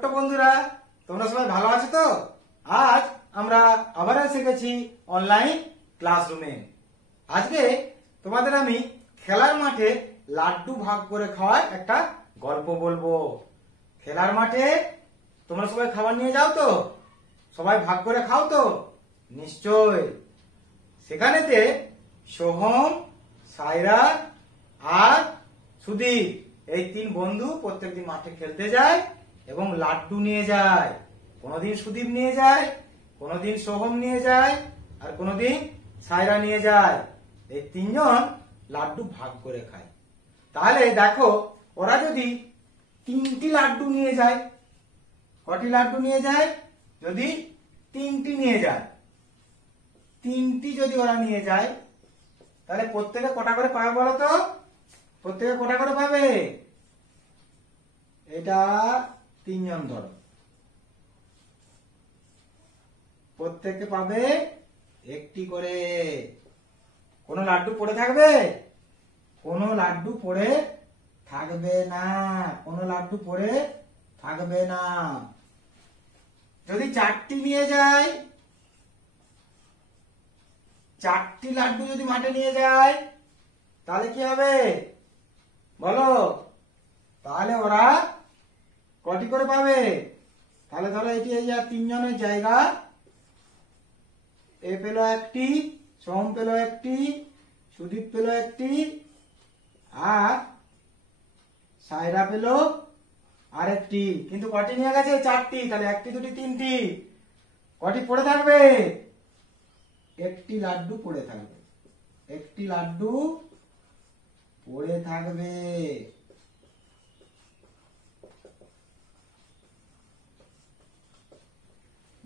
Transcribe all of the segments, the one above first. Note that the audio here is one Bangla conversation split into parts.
ছোট্ট বন্ধুরা, তোমরা সবাই ভালো আছো তো? আজ আমরা আবার এসে গেছি অনলাইন ক্লাসরুমে। আজকে তোমাদের আমি খেলার মাঠে লাড্ডু ভাগ করে খাওয়ার একটা গল্প বলবো। খেলার মাঠে তোমরা সবাই খাবার নিয়ে যাও তো? সবাই ভাগ করে খাও তো? নিশ্চয়। সেখানেতে সোহম, সায়রা আর সুদীপ এই তিন বন্ধু প্রত্যেকদিন মাঠে খেলতে যায় এবং লাড্ডু নিয়ে যায়। কোনোদিন সুদীপ নিয়ে যায়, কোনোদিন সোহম নিয়ে যায়, আর কোনোদিন সায়রা নিয়ে যায়। এই তিনজন লাড্ডু ভাগ করে খায়। তাহলে দেখো, ওরা যদি 3টি লাড্ডু নিয়ে যায়, কটি লাড্ডু নিয়ে যায়? যদি 3টি নিয়ে যায়, 3টি যদি ওরা নিয়ে যায়, তাহলে প্রত্যেকে কটা করে পাবে বলো তো? প্রত্যেকে কটা করে পাবে? এটা 3 জন ধরো, প্রত্যেকে পাবে 1টি করে। কোন লাড্ডু পড়ে থাকবে? কোন লাড্ডু পড়ে থাকবে না, কোন লাড্ডু পড়ে থাকবে না। যদি 4টি নিয়ে যায়, 4টি লাড্ডু যদি মাঠে নিয়ে যায়, তাহলে কি হবে বলো? তাহলে ওরা কটি করে পাবে? তাহলে ধরো এটি এই 3 জনের জায়গা, এ পেল 1টি, সোম পেল 1টি, সুদীপ পেল 1টি, আর সায়রা পেল আরেকটি। কিন্তু কটি নিয়ে গেছে? 4টি। তাহলে 1টি, 2টি, 3টি। কটি পড়ে থাকবে? 1টি লাড্ডু পড়ে থাকবে, 1টি লাড্ডু পড়ে থাকবে।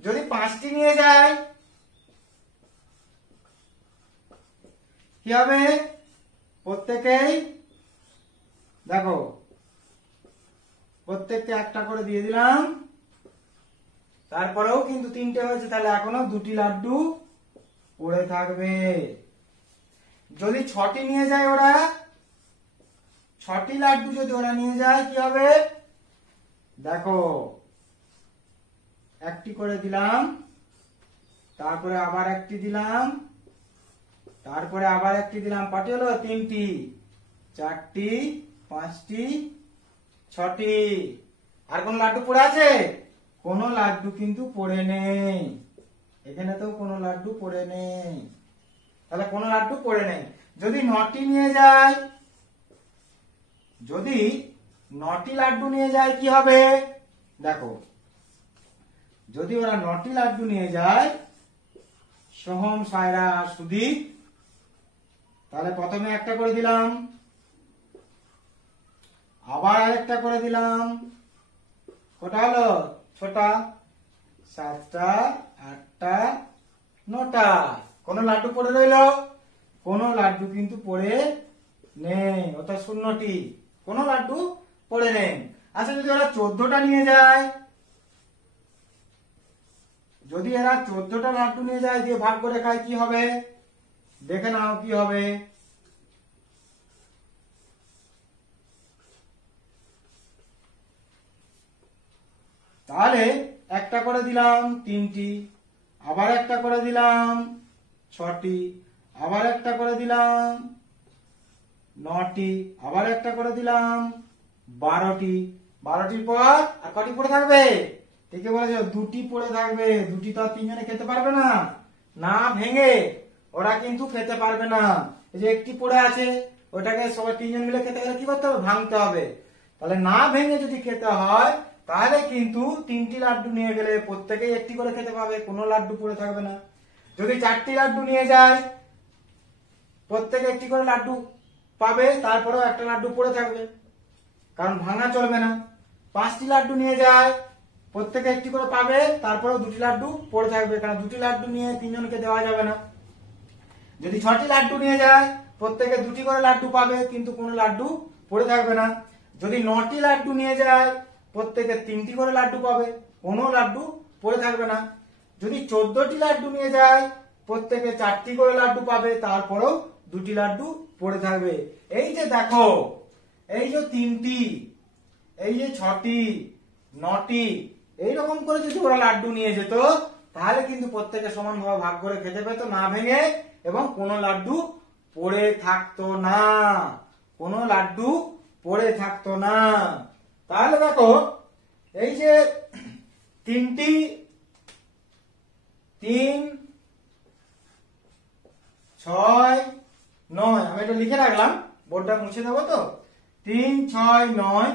যদি 5টি নিয়ে যায়, কি হবে? প্রত্যেকেই দেখো, প্রত্যেককে 1টা করে দিয়ে দিলাম। তারপরেও কিন্তু 3টে হয়েছে, তাহলে এখনো 2টি লাড্ডু পড়ে থাকবে। যদি 6টি নিয়ে যায় ওরা, 6টি লাড্ডু যদি ওরা নিয়ে যায়, কি হবে? দেখো, 1টি করে দিলাম, তারপরে আবার 1টি দিলাম, তারপরে আবার 1টি দিলাম। কটি হলো? 3টি, 4টি, 5টি, 6টি। আর কোন লাড্ডু পড়ে আছে? কোন লাড্ডু কিন্তু পড়ে নেই। এখানে তো কোনো লাড্ডু পড়ে নেই, তাহলে কোনো লাড্ডু পড়ে নেই। যদি 9টি নিয়ে যায়, যদি 9টি লাড্ডু নিয়ে যায়, কি হবে? দেখো, যদি ওরা 9টি লাড্ডু নিয়ে যায়, সোহম, সায়রা, সুদীপ, তাহলে প্রথমে 1টা করে দিলাম, আবার আরেকটা করে দিলাম। কটা হলো? 6টা, 7টা, 8টা, 9টা। কোন লাড্ডু পড়ে রইল? কোন লাড্ডু কিন্তু পড়ে নেই, অর্থাৎ 0টি। কোন লাড্ডু পড়ে নেই। আচ্ছা, যদি ওরা 14টা নিয়ে যায়, যদি এরা 14টা লাড্ডু নিয়ে যায়, দিয়ে ভাগ করে খায়, কি হবে? দেখে নাও কি হবে। তাহলে 1টা করে দিলাম 3টি, আবার 1টা করে দিলাম 6টি, আবার 1টা করে দিলাম 9টি, আবার 1টা করে দিলাম 12টি। 12টির পর আর কটি পড়ে থাকবে? ঠিক বলেছো, 2টি পড়ে থাকবে। 2টি তো আর 3 জনে খেতে পারবে না, না ভেঙে ওরা কিন্তু খেতে পারবে না। এই যে 1টি পড়ে আছে, ওটাকে সবাই 3 জন মিলে খেতে গেলে কি করতে হবে? ভাঙতে হবে। তাহলে না ভেঙে যদি খেতে হয়, তাহলে কিন্তু 3টি লাড্ডু নিয়ে গেলে প্রত্যেকেই 1টি করে খেতে পাবে, কোনো লাড্ডু পড়ে থাকবে না। যদি 4টি লাড্ডু নিয়ে যায়, প্রত্যেকে 1টি করে লাড্ডু পাবে, তারপরেও 1টা লাড্ডু পড়ে থাকবে, কারণ ভাঙা চলবে না। 5টি লাড্ডু নিয়ে যায়, প্রত্যেকে 1টি করে পাবে, তারপরেও 2টি লাড্ডু পড়ে থাকবে, কারণ 2টি লাড্ডু নিয়ে 3 জনকে দেওয়া যাবে না। যদি 6টি লাড্ডু নিয়ে যায়, প্রত্যেকে 2টি করে লাড্ডু পাবে, কিন্তু কোনো লাড্ডু পড়ে থাকবে না। যদি 9টি লাড্ডু নিয়ে যায়, প্রত্যেকে 3টি করে লাড্ডু পাবে, কোনো লাড্ডু পড়ে থাকবে না। যদি 14টি লাড্ডু নিয়ে যায়, প্রত্যেকে 4টি করে লাড্ডু পাবে, তারপরেও 2টি লাড্ডু পড়ে থাকবে। এই যে দেখো, এই যে 3টি, এই যে 6টি, 9টি। এইরকম করে যদি ওরা লাড্ডু নিয়ে যেত তাহলে কিন্তু প্রত্যেকে সমানভাবে ভাগ করে খেতে পেত, না ভেঙে, এবং কোনো লাড্ডু পড়ে থাকতো না, কোনো লাড্ডু পড়ে থাকতো না। তাহলে দেখো এই যে 3, 6, 9, আমি এটা লিখে রাখলাম, বোর্ডটা মুছে দেবো তো। 3, 6, 9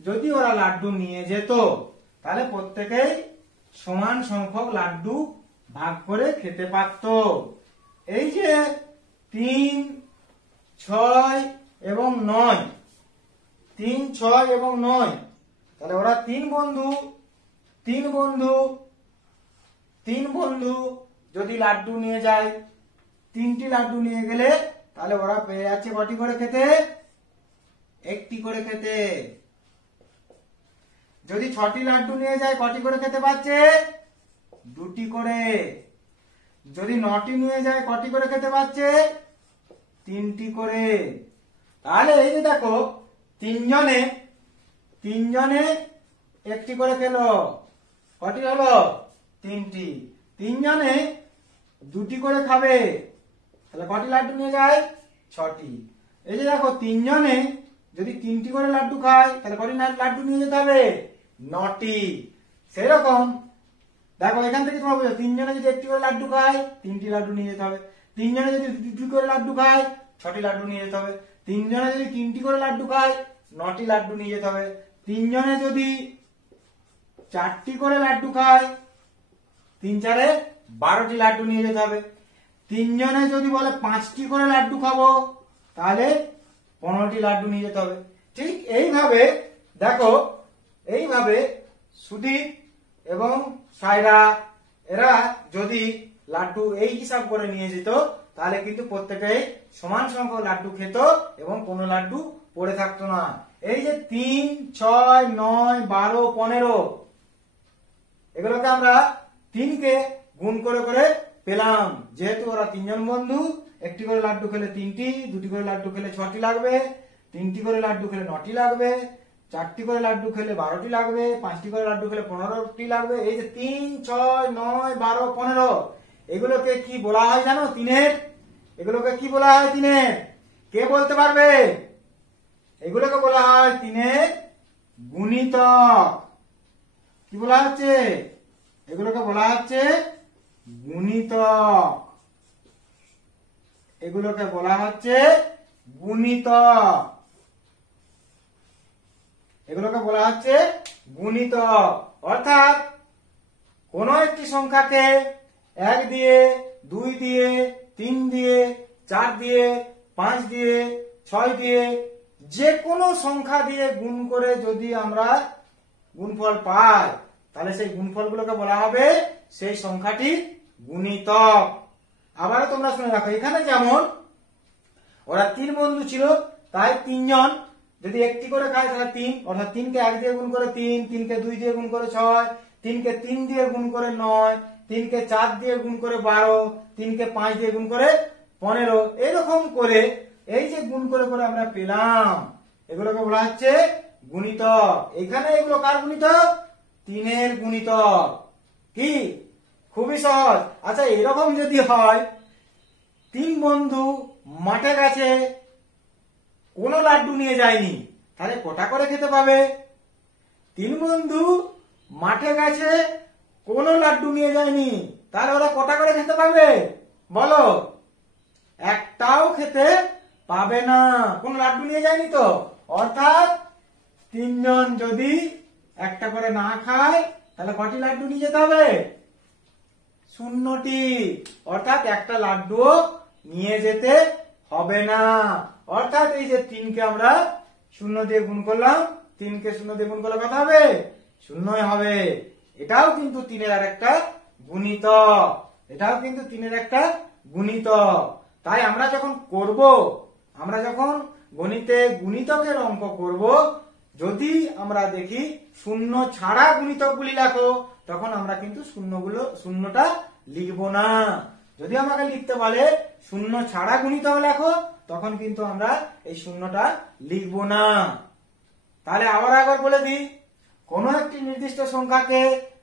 যদি ওরা লাড্ডু নিয়ে যেত তাহলে প্রত্যেকেই সমান সংখ্যক লাড্ডু ভাগ করে খেতে পারত। এই যে 3, 6 এবং 9, 3, 6 এবং 9, তাহলে ওরা তিন বন্ধু যদি লাড্ডু নিয়ে যায়, 3টি লাড্ডু নিয়ে গেলে তাহলে ওরা পেয়ে যাচ্ছে কটি করে খেতে? 1টি করে খেতে। যদি 6টি লাড্ডু নিয়ে যায় কটি করে খেতে পাচ্ছে? 2টি করে। যদি 9টি নিয়ে যায় কটি করে খেতে পাচ্ছে? 3টি করে। তাহলে এই যে দেখো তিনজনে 1টি করে খেলো, কটি হলো? 3টি। তিনজনে 2টি করে খাবে, তাহলে কটি লাড্ডু নিয়ে যায়? 6টি। এই যে দেখো তিনজনে যদি 3টি করে লাড্ডু খায় তাহলে কটি লাড্ডু নিয়ে যেতে হবে? 9টি। সেরকম দেখো এখান থেকে তোমার বুঝো, তিনজনে যদি 1টি করে লাড্ডু খায় 3টি লাড্ডু নিয়ে যেতে হবে, তিনজনে যদি 2টি করে লাড্ডু খায় 6টি লাড্ডু নিয়ে যেতে হবে, তিনজনে যদি 3টি করে লাড্ডু খায় 9টি লাড্ডু নিয়ে যেতে হবে, তিনজনে যদি 4টি করে লাড্ডু খায় 3, 4, 12টি লাড্ডু নিয়ে যেতে হবে, তিনজনে যদি বলে 5টি করে লাড্ডু খাবো তাহলে 15টি লাড্ডু নিয়ে যেতে হবে। ঠিক এইভাবে দেখো, এইভাবে সুদীপ এবং সায়রা এরা যদি লাড্ডু এই হিসাব করে নিয়ে যেত তাহলে কিন্তু প্রত্যেকেই সমান সংখ্যক লাড্ডু খেত এবং কোনো লাড্ডু পড়ে থাকতো না। এই যে 3, 6, 9, 12, 15 এগুলোকে আমরা 3কে গুণ করে করে পেলাম। যেহেতু ওরা তিনজন বন্ধু, 1টি করে লাড্ডু খেলে 3টি, 2টি করে লাড্ডু খেলে 6টি লাগবে, 3টি করে লাড্ডু খেলে 9টি লাগবে, 4টি করে লাড্ডু খেলে 12টি লাগবে, 5টি করে লাড্ডু খেলে 15টি লাগবে। এই যে 3, 6, 9, 12, 15 এগুলোকে কি বলা হয় জানো? তিনের। এগুলোকে কি বলা হয়? তিনের। কে বলতে পারবে? এগুলোকে বলা হয় তিনের গুণিতক। কি বলা হচ্ছে? এগুলোকে বলা হচ্ছে গুণিতক। এগুলোকে বলা হচ্ছে গুণিতক। এগুলোকে বলা হচ্ছে গুণিতক। অর্থাৎ কোন একটি সংখ্যাকে 1 দিয়ে, 2 দিয়ে, 3 দিয়ে, 4 দিয়ে, 5 দিয়ে, 6 দিয়ে, যে কোনো সংখ্যা দিয়ে গুণ করে যদি আমরা গুণফল পাই তাহলে সেই গুণফলগুলোকে বলা হবে সেই সংখ্যাটির গুণিতক। আবারও তোমরা শুনে রাখো, এখানে যেমন ওরা 3 বন্ধু ছিল, তাই 3 জন যদি 1টি করে খায় তাহলে 3, অর্থাৎ 3কে 1 দিয়ে গুণ করে 3, 3কে 2 দিয়ে গুণ করে 6, 3কে 3 দিয়ে গুণ করে 9, 3কে 4 দিয়ে গুণ করে 12, 3কে 5 দিয়ে গুণ করে 15। এরকম করে এই যে গুণ করে করে আমরা পেলাম, এগুলোকে বলা হচ্ছে গুণিতক। এখানে এগুলো কার গুণিতক? 3-এর গুণিতক। কি? খুবই সহজ। আচ্ছা, এরকম যদি হয় 3 বন্ধু মাঠে গেছে, কোনো লাড্ডু নিয়ে যায়নি, তাহলে কটা করে খেতে পাবে? 3 বন্ধু মাঠে গেছে, কোনো লাড্ডু নিয়ে যায়নি, তাহলে ওরা কটা করে খেতে পাবে? বলো। একটাও খেতে পাবে না, কোন লাড্ডু নিয়ে যায়নি তো। অর্থাৎ 3 জন যদি একটা করে না খায় তাহলে কটি লাড্ডু নিয়ে যেতে হবে? 0টি। অর্থাৎ একটা লাড্ডু নিয়ে যেতে হবে না। অর্থাৎ এই যে 3কে আমরা 0 দিয়ে গুণ করলাম, 3কে 0 দিয়ে গুণ করলে কত হবে? 0 হবে। এটাও কিন্তু 3-এর আরেকটা গুণিতক। এটাও কিন্তু 3-এর একটা গুণিতক। তাই আমরা যখন করব, আমরা যখন গণিতে গুণিতকের অঙ্ক করব, যদি আমরা দেখি 0 ছাড়া গুণিতকগুলি লেখো, তখন আমরা কিন্তু শূন্যটা লিখবো না। যদি আমাকে লিখতে বলে 0 ছাড়া গুণিতক লেখো, তখন কিন্তু আমরা এই 0টা লিখবো না। তাহলে আবার একবার বলে দিই, কোনো একটি নির্দিষ্ট সংখ্যাকে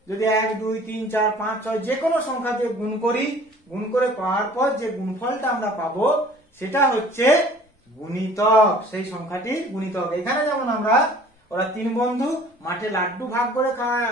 যদি 1 2 3 4 5 6 যে কোনো সংখ্যা দিয়ে গুণ করি, গুণ করে পাওয়ার পর যে গুণফলটা আমরা পাবো সেটা হচ্ছে গুণিতক, সেই সংখ্যাটি গুণিতক। এখানে যেমন আমরা ওরা 3 বন্ধু মাঠে লাড্ডু ভাগ করে খাওয়া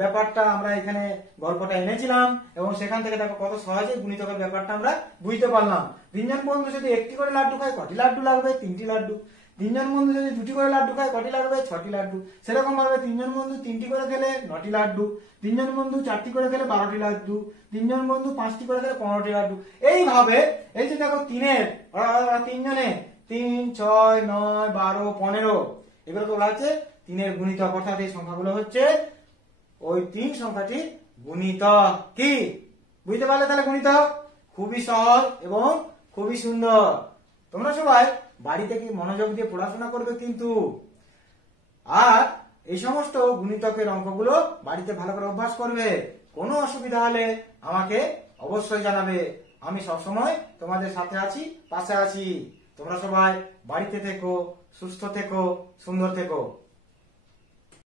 ব্যাপারটা আমরা এখানে গল্পটা এনেছিলাম এবং সেখান থেকে দেখো কত সহজে গুণিতকের ব্যাপারটা আমরা বুঝতে পারলাম। 3 জন বন্ধু যদি একটি করে লাড্ডু খায় কটি লাড্ডু লাগবে? 3টি লাড্ডু। 3 জন বন্ধু যদি 2টি করে লাড্ডু খায় কটি লাগবে? 6টি লাড্ডু। সেরকম ভাবে 3 জন বন্ধু 3টি করে খেলে 9টি লাড্ডু, 3 জন বন্ধু 4টি করে খেলে 12টি লাড্ডু, 3 জন বন্ধু 5টি করে খেলে 15টি লাড্ডু। এইভাবে এই যে দেখো 3 জনে 3 6 9 12 15 এগুলোকে বলা হচ্ছে 3 গুণিতক, অর্থাৎ এই সংখ্যাগুলো হচ্ছে ওই 3 সংখ্যাটি গুণিতক। কি বুঝতে পারলে তাহলে গুণিতক? খুবই সহজ এবং খুবই সুন্দর। তোমরা সবাই বাড়িতে কি মনোযোগ দিয়ে পড়াশোনা করবে কিন্তু, আর এই সমস্ত গুণিতকের অঙ্কগুলো বাড়িতে ভালো করে অভ্যাস করবে। কোনো অসুবিধা হলে আমাকে অবশ্যই জানাবে, আমি সবসময় তোমাদের সাথে আছি, পাশে আছি। তোমরা সবাই বাড়িতে থেকো, সুস্থ থেকো, সুন্দর থেকো।